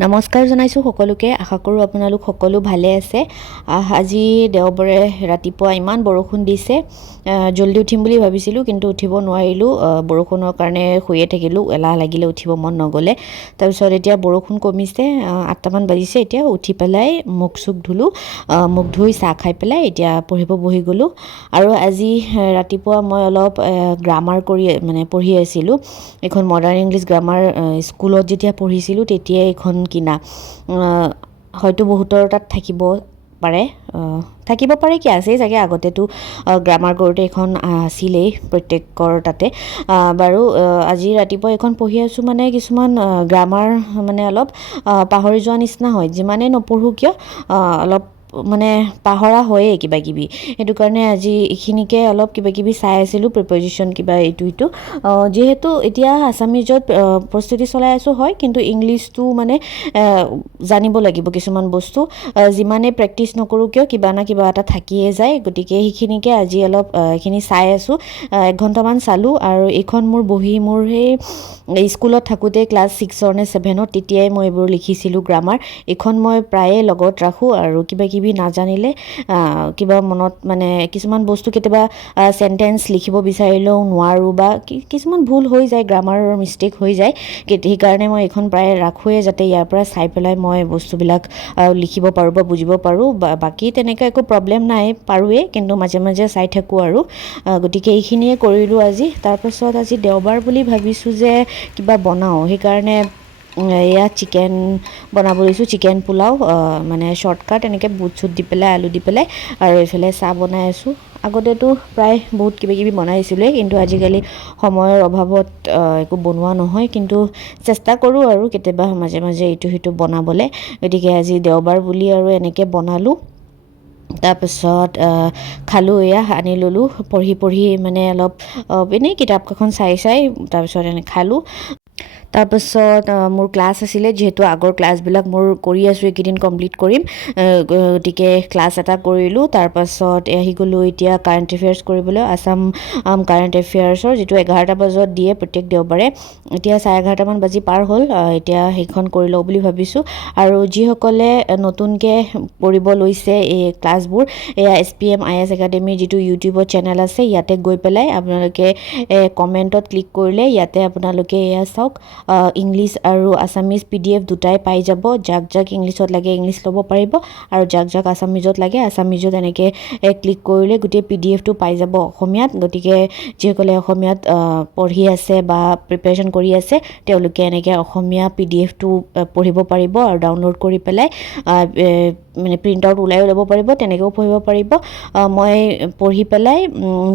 নমস্কাৰ জনাইছোঁ সকলোকে। আশা কৰোঁ আপোনালোক সকলো ভালে আছে। আজি দেওবাৰে ৰাতিপুৱা ইমান বৰষুণ দিছে। জল্দি উঠিম বুলি ভাবিছিলোঁ কিন্তু উঠিব নোৱাৰিলোঁ। বৰষুণৰ কাৰণে শুয়ে থাকিলোঁ, এলাহ লাগিলে, উঠিব মন নগ'লে। তাৰপিছত এতিয়া বৰষুণ কমিছে, 8টামান বাজিছে। এতিয়া উঠি পেলাই মুখ চুখ ধুলোঁ, মুখ ধুই চাহ খাই পেলাই এতিয়া পঢ়িব বহি গ'লোঁ। আৰু আজি ৰাতিপুৱা মই অলপ গ্ৰামাৰ পঢ়ি আছিলোঁ। এখন মডাৰ্ণ ইংলিছ গ্ৰামাৰ স্কুলত যেতিয়া পঢ়িছিলোঁ তেতিয়াই এখন কিনা। হয়তো বহুতৰ তাত থাকিব পাৰে কি আছেই চাগে। আগতেতো গ্ৰামাৰ কৰোঁতে এখন আছিলেই প্ৰত্যেকৰ তাতে। বাৰু আজি ৰাতিপুৱা এখন পঢ়ি আছোঁ, কিছুমান গ্ৰামাৰ অলপ পাহৰি যোৱা নিচিনা হয়। যিমানেই নপঢ়োঁ কিয় অলপ পাহৰা হয়েই কিবা কিবি। সেইটো কাৰণে আজি এইখিনিকে অলপ কিবা কিবি চাই আছিলোঁ, প্ৰিপজিশ্যন কিবা ইটো যিহেতু এতিয়া আছামিজত প্ৰস্তুতি চলাই আছোঁ হয়, কিন্তু ইংলিছটো জানিব লাগিব কিছুমান বস্তু। যিমানেই প্ৰেক্টিচ নকৰোঁ কিয় কিবা না কিবা এটা থাকিয়ে যায়। গতিকে সেইখিনিকে আজি অলপ এইখিনি চাই আছোঁ। 1 ঘণ্টামান চালোঁ। আৰু এইখন মোৰ বহি সেই স্কুলত থাকোঁতে ক্লাছ 6 নে 7 তেতিয়াই মই এইবোৰ লিখিছিলোঁ গ্ৰামাৰ। এইখন মই প্ৰায়ে লগত ৰাখোঁ আৰু কিবা কিবি নাজানিলে কিবা মনত কিছুমান বস্তু কেতিয়াবা চেণ্টেঞ্চ লিখিব বিচাৰিলেও নোৱাৰোঁ বা কিছুমান ভুল হৈ যায়, গ্ৰামাৰৰ মিষ্টেক হৈ যায়। সেইকাৰণে মই এইখন প্ৰায় ৰাখোঁৱেই, যাতে ইয়াৰ পৰা চাই পেলাই মই বস্তুবিলাক লিখিব পাৰোঁ বা বুজিব পাৰোঁ। বাকী তেনেকৈ একো প্ৰব্লেম নাই, পাৰোঁৱেই, কিন্তু মাজে মাজে চাই থাকোঁ আৰু। গতিকে এইখিনিয়ে কৰিলোঁ আজি। তাৰপাছত আজি দেওবাৰ বুলি ভাবিছোঁ যে কিবা বনাওঁ। সেইকাৰণে এয়া চিকেন বনাব লৈছোঁ, চিকেন পোলাও, শ্বৰ্টকাট এনেকৈ বুট চুট দি পেলাই, আলু দি পেলাই। আৰু এইফালে চাহ বনাই আছোঁ। আগতেতো প্ৰায় বহুত কিবাকিবি বনাইছিলোঁৱেই, কিন্তু আজিকালি সময়ৰ অভাৱত একো বনোৱা নহয়। কিন্তু চেষ্টা কৰোঁ আৰু কেতিয়াবা মাজে মাজে ইটো সিটো বনাবলৈ। গতিকে আজি দেওবাৰ বুলি আৰু এনেকৈ বনালোঁ। তাৰপিছত খালোঁ, এয়া আনি ল'লোঁ, পঢ়ি অলপ এনেই কিতাপকেইখন চাই তাৰপিছত খালোঁ। তাৰপাছত মোৰ ক্লাছ আছিলে, যিহেতু আগৰ ক্লাছবিলাক মোৰ কৰি আছোঁ, এইকেইদিন কমপ্লিট কৰিম। গতিকে ক্লাছ এটা কৰিলোঁ। তাৰপাছত আহি গ'লোঁ এতিয়া কাৰেণ্ট এফেয়াৰ্ছ কৰিবলৈ, আছাম কাৰেণ্ট এফেয়াৰ্ছৰ, যিটো 11টা বজাত দিয়ে প্ৰত্যেক দেওবাৰে। এতিয়া 11:30মান বাজি পাৰ হ'ল। এতিয়া সেইখন কৰি লওঁ বুলি ভাবিছোঁ। আৰু যিসকলে নতুনকৈ কৰিব লৈছে এই ক্লাছবোৰ, এয়া SPM IAS একাডেমীৰ যিটো ইউটিউবত চেনেল আছে, ইয়াতে গৈ পেলাই আপোনালোকে কমেণ্টত ক্লিক কৰিলে ইয়াতে আপোনালোকে এয়া চাওক, ইংলিছ আৰু আছামিজ PDF দুটাই পাই যাব। যাক ইংলিছত লাগে ইংলিছ ল'ব পাৰিব, আৰু যাক আছামিজত লাগে আছামিজত এনেকৈ ক্লিক কৰিলে গোটেই PDFটো পাই যাব অসমীয়াত। গতিকে যিসকলে অসমীয়াত পঢ়ি আছে বা প্ৰিপেৰেশ্যন কৰি আছে, তেওঁলোকে এনেকৈ অসমীয়া PDFটো পঢ়িব পাৰিব আৰু ডাউনলোড কৰি পেলাই প্ৰিণ্ট আউট ওলাইও ল'ব পাৰিব, তেনেকৈও পঢ়িব পাৰিব। মই পঢ়ি পেলাই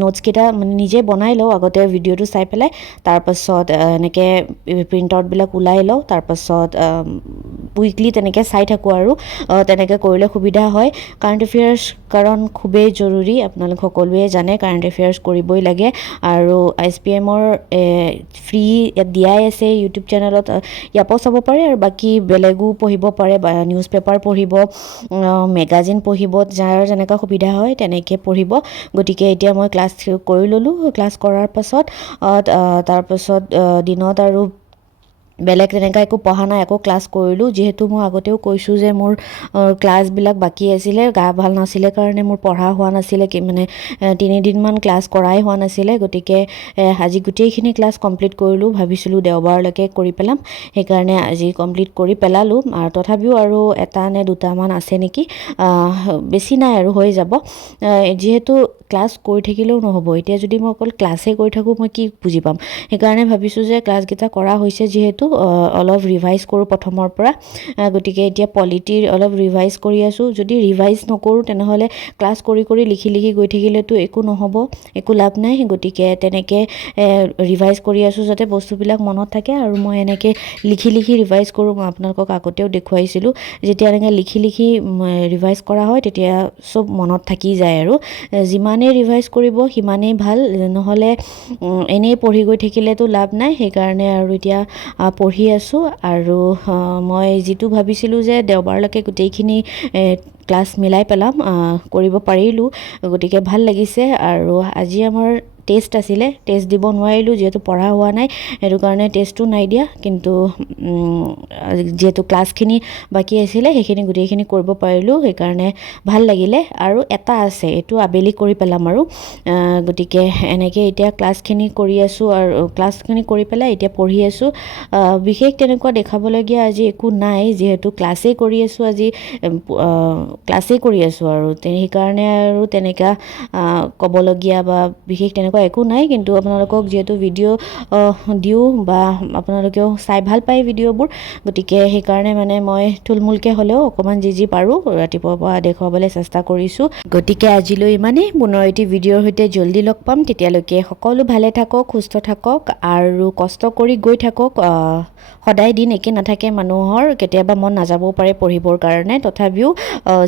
নোটছকেইটা নিজে বনাই লওঁ আগতে, ভিডিঅ'টো চাই পেলাই। তাৰপাছত এনেকৈ প্ৰিণ্ট আউটবিলাক ওলাই লওঁ। তাৰপাছত উইকলি তেনেকৈ চাই থাকোঁ আৰু তেনেকৈ কৰিলে সুবিধা হয়। কাৰেণ্ট এফেয়াৰ্ছ কাৰণ খুবেই জৰুৰী, আপোনালোক সকলোৱে জানে কাৰেণ্ট এফেয়াৰ্ছ কৰিবই লাগে। আৰু SPMৰ ফ্ৰী দিয়াই আছে ইউটিউব চেনেলত, ইয়াৰ পৰাও চাব পাৰে। আৰু বাকী বেলেগো পঢ়িব পাৰে, বা নিউজ পেপাৰ পঢ়িব, মেগাজিন পঢ়িব, যাৰ যেনেকুৱা সুবিধা হয় তেনেকৈ পঢ়িব। গতিকে এতিয়া মই ক্লাছ কৰি ল'লোঁ। ক্লাছ কৰাৰ পাছত তাৰপাছত দিনত আৰু বেলেগ তেনেকুৱা একো পঢ়া নাই, আকৌ ক্লাছ কৰিলোঁ। যিহেতু মই আগতেও কৈছোঁ যে মোৰ ক্লাছবিলাক বাকী আছিলে, গা ভাল নাছিলে কাৰণে মোৰ পঢ়া হোৱা নাছিলে, 3দিনমান ক্লাছ কৰাই হোৱা নাছিলে। গতিকে আজি গোটেইখিনি ক্লাছ কমপ্লিট কৰিলোঁ। ভাবিছিলোঁ দেওবাৰলৈকে কৰি পেলাম, সেইকাৰণে আজি কমপ্লিট কৰি পেলালোঁ। আৰু তথাপিও আৰু 1টা নে 2টামান আছে নেকি, বেছি নাই আৰু হৈ যাব। যিহেতু ক্লাছ কৰি থাকিলেও নহ'ব, এতিয়া যদি মই অকল ক্লাছেই কৰি থাকোঁ মই কি বুজি পাম। সেইকাৰণে ভাবিছোঁ যে ক্লাছকেইটা কৰা হৈছে যিহেতু অলপ ৰিভাইজ কৰোঁ প্ৰথমৰ পৰা। গতিকে এতিয়া পলিটিৰ অলপ ৰিভাইজ কৰি আছোঁ। যদি ৰিভাইজ নকৰোঁ তেনেহ'লে ক্লাছ কৰি লিখি গৈ থাকিলেতো একো নহ'ব, একো লাভ নাই। গতিকে তেনেকৈ ৰিভাইজ কৰি আছোঁ যাতে বস্তুবিলাক মনত থাকে। আৰু মই এনেকৈ লিখি ৰিভাইজ কৰোঁ। মই আপোনালোকক আগতেও দেখুৱাইছিলোঁ, যেতিয়া এনেকৈ লিখি ৰিভাইজ কৰা হয় তেতিয়া চব মনত থাকি যায়। আৰু যিমানেই ৰিভাইজ কৰিব সিমানেই ভাল, নহ'লে এনেই পঢ়ি গৈ থাকিলেতো লাভ নাই। সেইকাৰণে আৰু এতিয়া পঢ়ি আছোঁ। আৰু মই যিটো ভাবিছিলোঁ যে দেওবাৰলৈকে গোটেইখিনি ক্লাছ মিলাই পেলাম কৰিব পাৰিলোঁ গতিকে ভাল লাগিছে আৰু আজি আমাৰ টেষ্ট আছিলে টেষ্ট দিব নোৱাৰিলোঁ যিহেতু পঢ়া হোৱা নাই সেইটো কাৰণে টেষ্টটো নাই দিয়া কিন্তু যিহেতু ক্লাছখিনি বাকী আছিলে সেইখিনি গোটেইখিনি কৰিব পাৰিলোঁ সেইকাৰণে ভাল লাগিলে আৰু এটা আছে এইটো আবেলি কৰি পেলাম আৰু গতিকে এনেকৈ এতিয়া ক্লাছখিনি কৰি আছোঁ আৰু ক্লাছখিনি কৰি পেলাই এতিয়া পঢ়ি আছোঁ বিশেষ তেনেকুৱা দেখাবলগীয়া আজি একো নাই যিহেতু ক্লাছেই কৰি আছোঁ আজি ক্লাছেই কৰি আছোঁ আৰু সেইকাৰণে আৰু তেনেকুৱা ক'বলগীয়া বা বিশেষ তেনেকুৱা একো নাই কিন্তু আপোনালোকক যিহেতু ভিডিঅ' দিওঁ বা আপোনালোকেও চাই ভাল পায় ভিডিঅ'বোৰ গতিকে সেইকাৰণে মানে মই থুলমূলকৈ হ'লেও অকণমান যি পাৰোঁ ৰাতিপুৱাৰ পৰা দেখুৱাবলৈ চেষ্টা কৰিছোঁ গতিকে আজিলৈ ইমানেই পুনৰ এটি ভিডিঅ'ৰ সৈতে জল্দি লগ পাম তেতিয়ালৈকে সকলো ভালে থাকক সুস্থ থাকক আৰু কষ্ট কৰি গৈ থাকক সদায় দিন একে নাথাকে মানুহৰ কেতিয়াবা মন নাযাবও পাৰে পঢ়িবৰ কাৰণে তথাপিও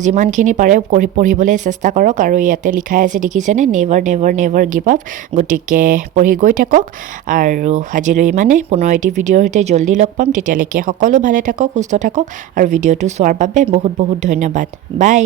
যিমানখিনি পাৰে পঢ়িবলৈ চেষ্টা কৰক আৰু ইয়াতে লিখাই আছে দেখিছেনে never never never give up গতিকে পঢ়ি গৈ থাকক আৰু আজিলৈ ইমানেই পুনৰ এটি ভিডিঅ'ৰ সৈতে জল্দি লগ পাম তেতিয়ালৈকে সকলো ভালে থাকক সুস্থ থাকক আৰু ভিডিঅ'টো চোৱাৰ বাবে বহুত বহুত ধন্যবাদ বাই